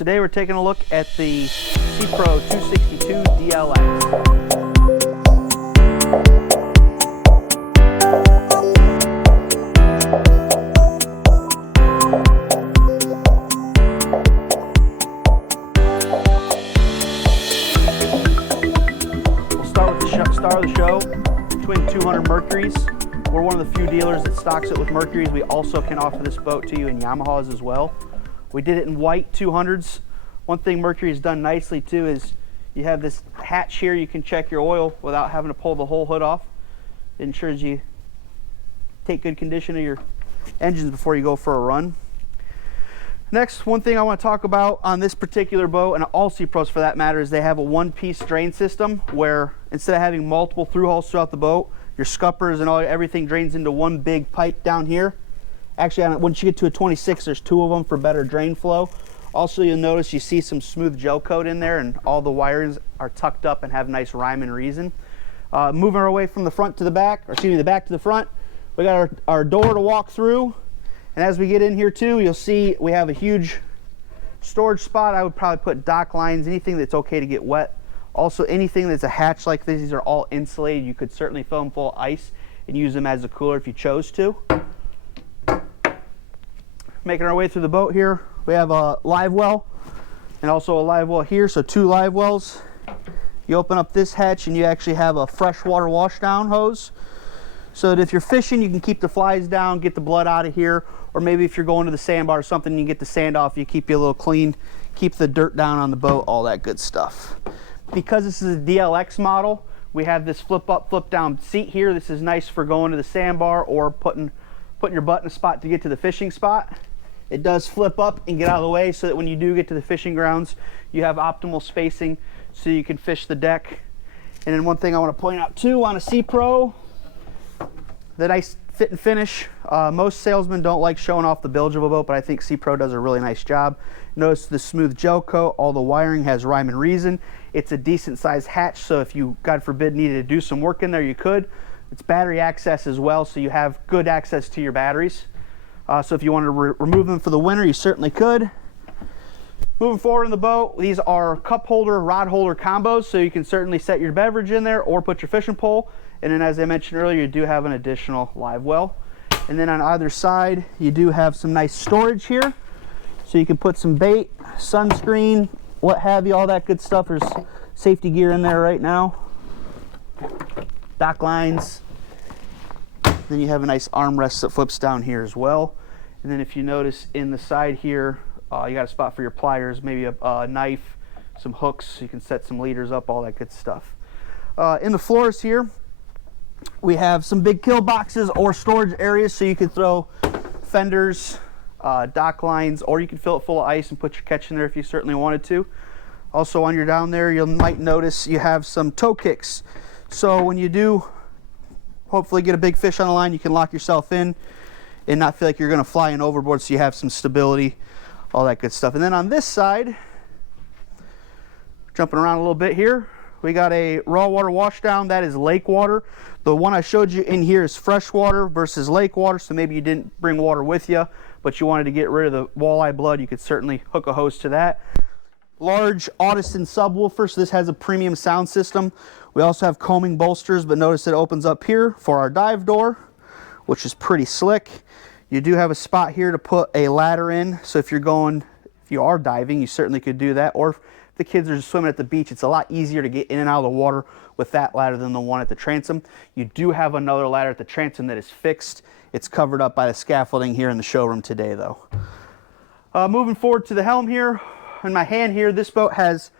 Today we're taking a look at the C-Pro 262 DLX. We'll start with the star of the show, twin 200 Mercuries. We're one of the few dealers that stocks it with Mercuries. We also can offer this boat to you in Yamahas as well. We did it in white 200s. One thing Mercury has done nicely too is you have this hatch here. You can check your oil without having to pull the whole hood off. It ensures you take good condition of your engines before you go for a run. Next, one thing I want to talk about on this particular boat, and all C-Pros for that matter, is they have a one-piece drain system where instead of having multiple through hulls throughout the boat, your scuppers and everything drains into one big pipe down here. Actually, once you get to a 26, there's two of them for better drain flow. Also, you'll notice you see some smooth gel coat in there, and all the wires are tucked up and have nice rhyme and reason. Moving our way from the front to the back, or excuse me, the back to the front, we got our door to walk through. And as we get in here too, you'll see we have a huge storage spot. I would probably put dock lines, anything that's okay to get wet. Also, anything that's a hatch like this, these are all insulated. You could certainly fill them full of ice and use them as a cooler if you chose to. Making our way through the boat here, we have a live well and also a live well here, so two live wells. You open up this hatch and you actually have a freshwater washdown hose, so that if you're fishing, you can keep the flies down, get the blood out of here, or maybe if you're going to the sandbar or something, you get the sand off, you keep you a little clean, keep the dirt down on the boat, all that good stuff. Because this is a DLX model, we have this flip up, flip down seat here. This is nice for going to the sandbar or putting your butt in a spot to get to the fishing spot. It does flip up and get out of the way so that when you do get to the fishing grounds, you have optimal spacing so you can fish the deck. And then one thing I want to point out too on a C-Pro, the nice fit and finish. Most salesmen don't like showing off the bilge of a boat, but I think C-Pro does a really nice job. Notice the smooth gel coat, all the wiring has rhyme and reason. It's a decent sized hatch, so if you, God forbid, needed to do some work in there, you could. It's battery access as well, so you have good access to your batteries. So if you wanted to remove them for the winter, you certainly could. Moving forward in the boat, these are cup holder, rod holder combos, so you can certainly set your beverage in there or put your fishing pole. And then as I mentioned earlier, you do have an additional live well. And then on either side, you do have some nice storage here. So you can put some bait, sunscreen, what have you, all that good stuff. There's safety gear in there right now. Dock lines. Then you have a nice armrest that flips down here as well. And then if you notice in the side here, you got a spot for your pliers, maybe a knife, some hooks, so you can set some leaders up, all that good stuff. In the floors here, we have some big kill boxes or storage areas, so you can throw fenders, dock lines, or you can fill it full of ice and put your catch in there if you certainly wanted to. Also, when you're down there, you might notice you have some toe kicks. So when you do hopefully get a big fish on the line, you can lock yourself in and not feel like you're going to fly in overboard, so you have some stability, all that good stuff. And then on this side, jumping around a little bit here, we got a raw water washdown. That is lake water. The one I showed you in here is freshwater versus lake water, so maybe you didn't bring water with you, but you wanted to get rid of the walleye blood, you could certainly hook a hose to that. Large Audison subwoofer, so this has a premium sound system. We also have combing bolsters, but notice it opens up here for our dive door, which is pretty slick. You do have a spot here to put a ladder in, so if you are diving, you certainly could do that, or if the kids are just swimming at the beach, it's a lot easier to get in and out of the water with that ladder than the one at the transom. You do have another ladder at the transom that is fixed. It's covered up by the scaffolding here in the showroom today though. Moving forward to the helm here, in my hand here, this boat has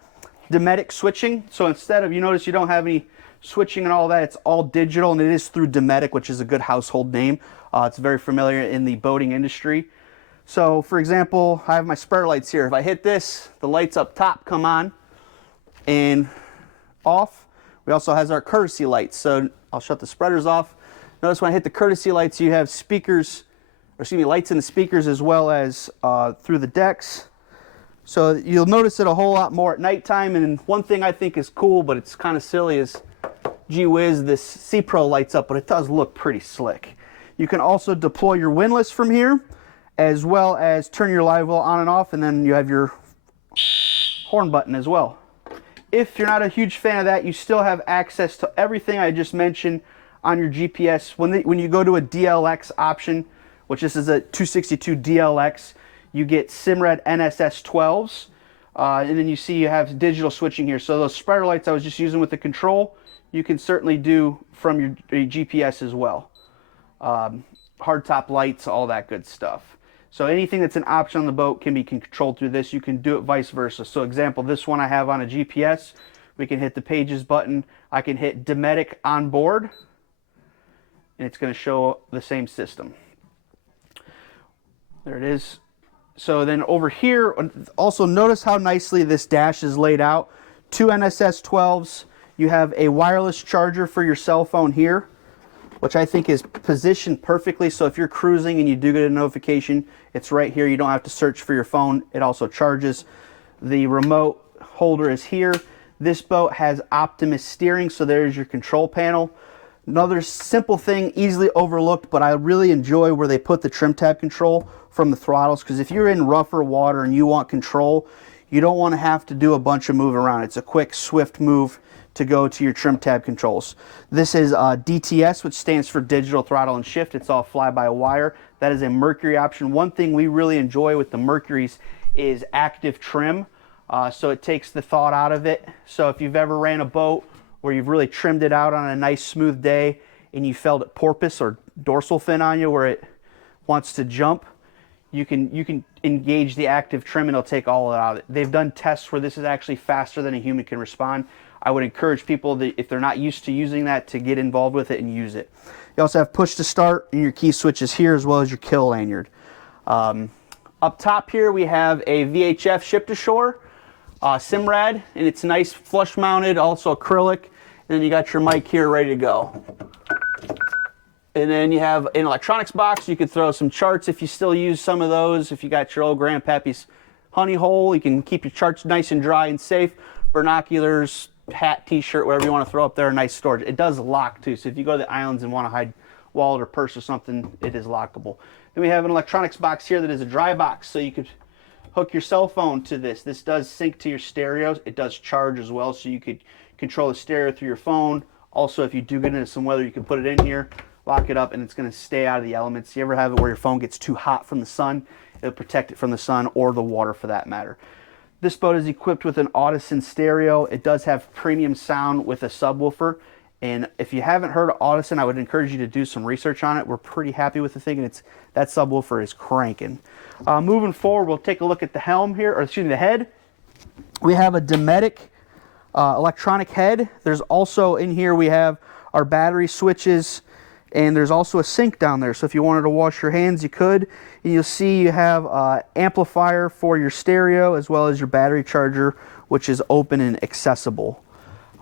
Dometic switching. So instead of, you notice you don't have any switching and all that, it's all digital, and it is through Dometic, which is a good household name. It's very familiar in the boating industry. So for example, I have my spreader lights here. If I hit this, the lights up top come on and off. We also has our courtesy lights. So I'll shut the spreaders off. Notice when I hit the courtesy lights, you have speakers, or excuse me, lights in the speakers as well as through the decks. So you'll notice it a whole lot more at nighttime. And one thing I think is cool, but it's kind of silly, is gee whiz, this C-Pro lights up, but it does look pretty slick. You can also deploy your windlass from here, as well as turn your live well on and off, and then you have your horn button as well. If you're not a huge fan of that, you still have access to everything I just mentioned on your GPS. When you go to a DLX option, which this is a 262 DLX, you get Simrad NSS 12s, and then you see you have digital switching here. So those spreader lights I was just using with the control, you can certainly do from your GPS as well. Hardtop lights, all that good stuff. So anything that's an option on the boat can be controlled through this. You can do it vice versa. So example, this one I have on a GPS, we can hit the pages button. I can hit Dometic on board, and it's going to show the same system. There it is. So then over here, also notice how nicely this dash is laid out. 2 NSS 12s. You have a wireless charger for your cell phone here, which I think is positioned perfectly. So if you're cruising and you do get a notification, it's right here. You don't have to search for your phone. It also charges. The remote holder is here. This boat has Optimus steering, so there's your control panel. Another simple thing, easily overlooked, but I really enjoy where they put the trim tab control from the throttles, because if you're in rougher water and you want control, you don't want to have to do a bunch of moving around. It's a quick, swift move to go to your trim tab controls. This is DTS, which stands for digital throttle and shift. It's all fly-by-wire. That is a Mercury option. One thing we really enjoy with the Mercuries is active trim, so it takes the thought out of it. So if you've ever ran a boat where you've really trimmed it out on a nice smooth day and you felt it porpoise or dorsal fin on you where it wants to jump, you can engage the active trim and it'll take all of it out. They've done tests where this is actually faster than a human can respond. I would encourage people that if they're not used to using that, to get involved with it and use it. You also have push to start and your key switches here, as well as your kill lanyard. Up top here we have a VHF ship to shore, Simrad, and it's nice flush mounted, also acrylic. And then you got your mic here ready to go. And then you have an electronics box. You could throw some charts if you still use some of those. If you got your old Grandpappy's honey hole, you can keep your charts nice and dry and safe. Binoculars, hat, t-shirt, whatever you want to throw up there, nice storage. It does lock too, so if you go to the islands and want to hide wallet or purse or something, it is lockable. Then we have an electronics box here that is a dry box, so you could hook your cell phone to this. This does sync to your stereos. It does charge as well, so you could control the stereo through your phone. Also, if you do get into some weather, you can put it in here, lock it up, and it's going to stay out of the elements. You ever have it where your phone gets too hot from the sun? It'll protect it from the sun or the water for that matter. This boat is equipped with an Audison stereo. It does have premium sound with a subwoofer. And if you haven't heard of Audison, I would encourage you to do some research on it. We're pretty happy with the thing, and that subwoofer is cranking. Moving forward, we'll take a look at the helm here, or excuse me, the head. We have a Dometic electronic head. There's also in here we have our battery switches, and there's also a sink down there. So if you wanted to wash your hands, you could. And you'll see you have amplifier for your stereo as well as your battery charger, which is open and accessible.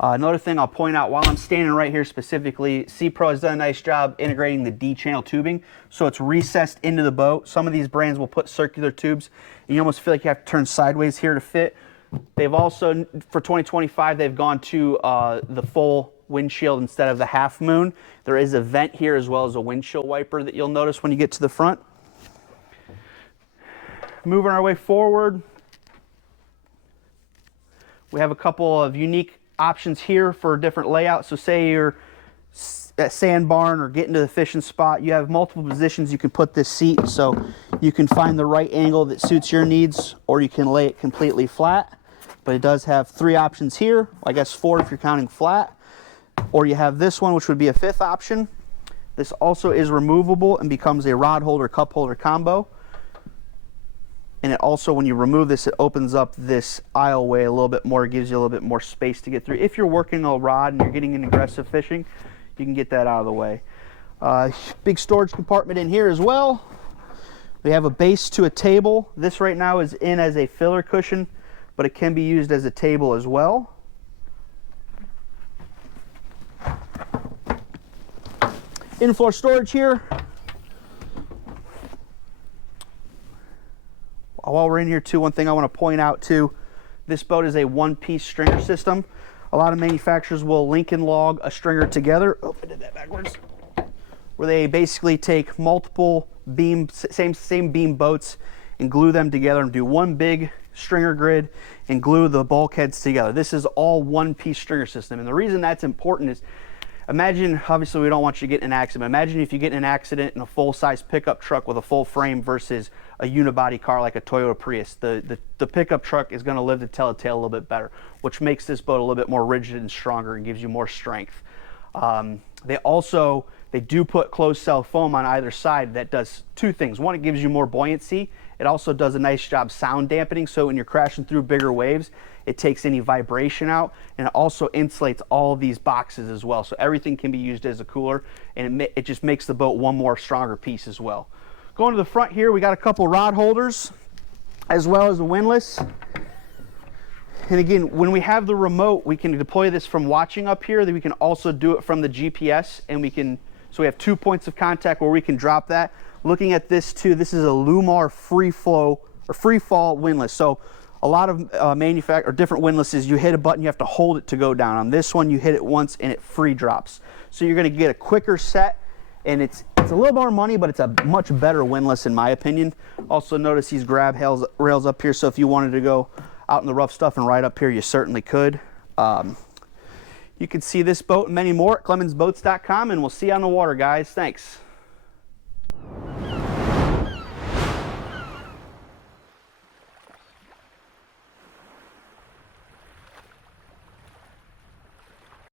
Another thing I'll point out while I'm standing right here specifically, Sea-Pro has done a nice job integrating the D-channel tubing, so it's recessed into the boat. Some of these brands will put circular tubes, and you almost feel like you have to turn sideways here to fit. They've also, for 2025, they've gone to the full windshield instead of the half moon. There is a vent here as well as a windshield wiper that you'll notice when you get to the front. Moving our way forward, we have a couple of unique options here for different layouts. So say you're at sandbarn or getting to the fishing spot, you have multiple positions you can put this seat, so you can find the right angle that suits your needs, or you can lay it completely flat. But it does have 3 options here, I guess 4 if you're counting flat. Or you have this one, which would be a 5th option. This also is removable and becomes a rod holder, cup holder combo. And it also, when you remove this, it opens up this aisleway a little bit more. It gives you a little bit more space to get through. If you're working a rod and you're getting in aggressive fishing, you can get that out of the way. Big storage compartment in here as well. We have a base to a table. This right now is in as a filler cushion, but it can be used as a table as well. In-floor storage here. While we're in here too, one thing I want to point out too, this boat is a one-piece stringer system. A lot of manufacturers will link and log a stringer together. Oh, I did that backwards. Where they basically take multiple beam, same beam boats and glue them together and do one big stringer grid and glue the bulkheads together. This is all one-piece stringer system. And the reason that's important is, imagine, obviously we don't want you to get in an accident. Imagine if you get in an accident in a full-size pickup truck with a full frame versus a unibody car like a Toyota Prius. The pickup truck is going to live to tell a tale a little bit better, which makes this boat a little bit more rigid and stronger and gives you more strength. They do put closed cell foam on either side that does two things. One, it gives you more buoyancy. It also does a nice job sound dampening, so when you're crashing through bigger waves, it takes any vibration out, and it also insulates all of these boxes as well. So everything can be used as a cooler, and it just makes the boat one more stronger piece as well. Going to the front here, we got a couple rod holders as well as a windlass. And again, when we have the remote, we can deploy this from watching up here. Then we can also do it from the GPS, and so we have 2 points of contact where we can drop that. Looking at this too, this is a Lumar free fall windlass. So a lot of different windlasses, you hit a button, you have to hold it to go down. On this one, you hit it once and it free drops. So you're going to get a quicker set, and it's a little more money, but it's a much better windlass in my opinion. Also notice these grab rails up here, so if you wanted to go out in the rough stuff and right up here, you certainly could. You can see this boat and many more at clemonsboats.com, and we'll see you on the water, guys. Thanks.